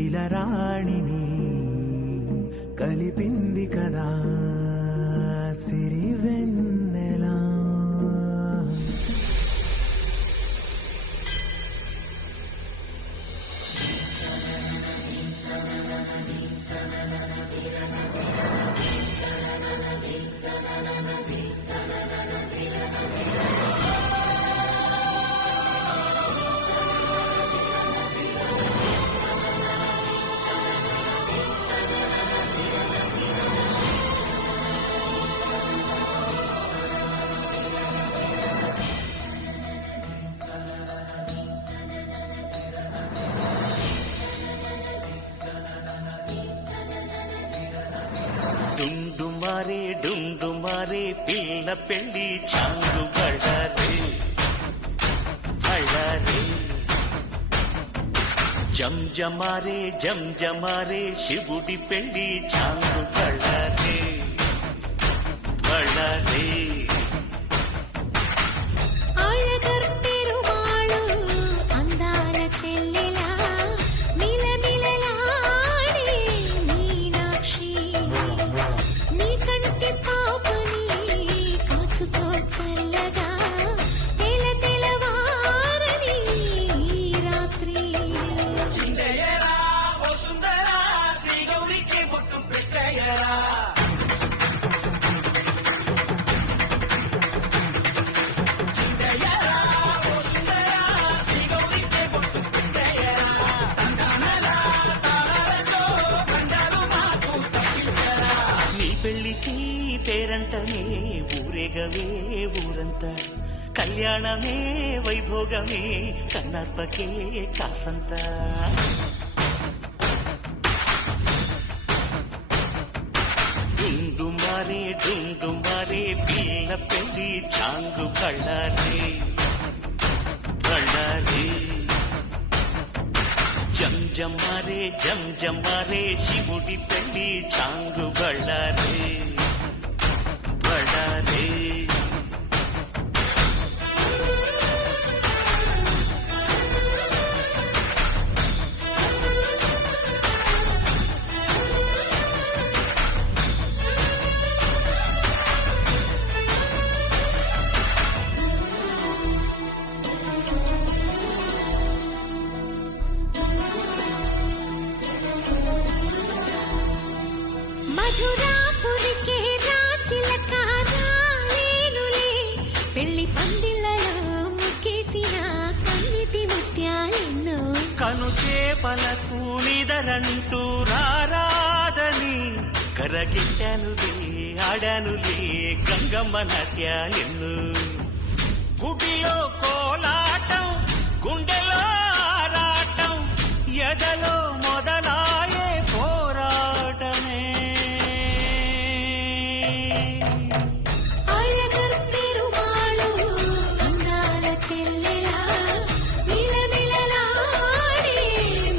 ఇలరాణిని కలిపింది కదా సిరివెన్నెలా. డుండు మారే పిల్ల పెళ్లి చాంగు బళ్ళారే బళ్ళారే జంజమారే శివుడి పెళ్లి చాంగు బళ్ళారే బళ్ళారే. పెళ్లికి పేరంటమే ఊరేగవే ఊరంతా, కళ్యాణమే వైభోగమే కన్నార్పకే కాసంతా. డుండు మారే పిల్ల పెళ్లి చాంగు బళ్ళారే బళ్ళారే. జంజమారే శివుడి పెళ్లి చాంగు బళ్ళారే బళ్ళారే. మధురాపురికే రాచిలక రాలేనులే, పెళ్లి పందిళ్ళలో ముక్కేసిన కన్నిటి ముత్యాలెన్నో. కను చేపలకు నిదరంటూ రారాదని కరగిట్టానులే ఆడానులే గంగమ్మ నాట్యాలెన్నో. గుడిలో కోలాటం గుండెలో ఆరాటం ఎదలో మొదలాయే పోరాటమే. అழగర్పెరుమాళు అందాల చెల్లెలా మిలమిలలాడే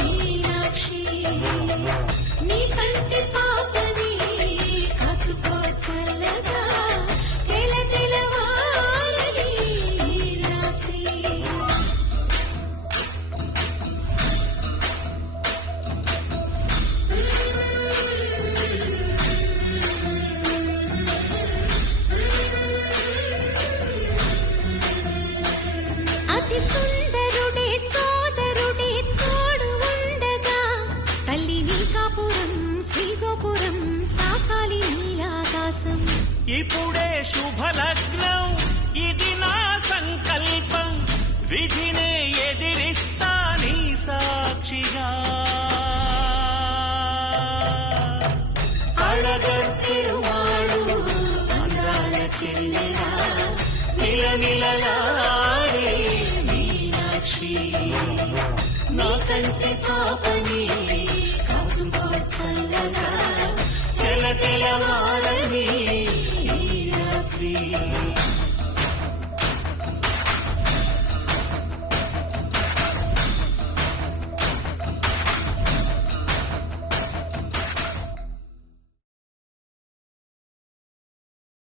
మీనాక్షి, నీ కంటి పాపని కాచుకో చల్లగా తెలవారని రాత్రి. అతి సుందరుడే సోదరుడే తోడు ఉండగా, తల్లి నీ కాపురం శ్రీగోపురం తాకాలి నీ ఆకాశం. ఇప్పుడే శుభలగ్నం ఇది నా సంకల్పం, విధినే ఎదిరిస్తా నీ సాక్షిగా. అళగర్పెరుమాళు అందాల చెల్లెలా మిలమిలలాడే మీనాక్షి, నా కంటి పాపని కాచుకో చల్లగా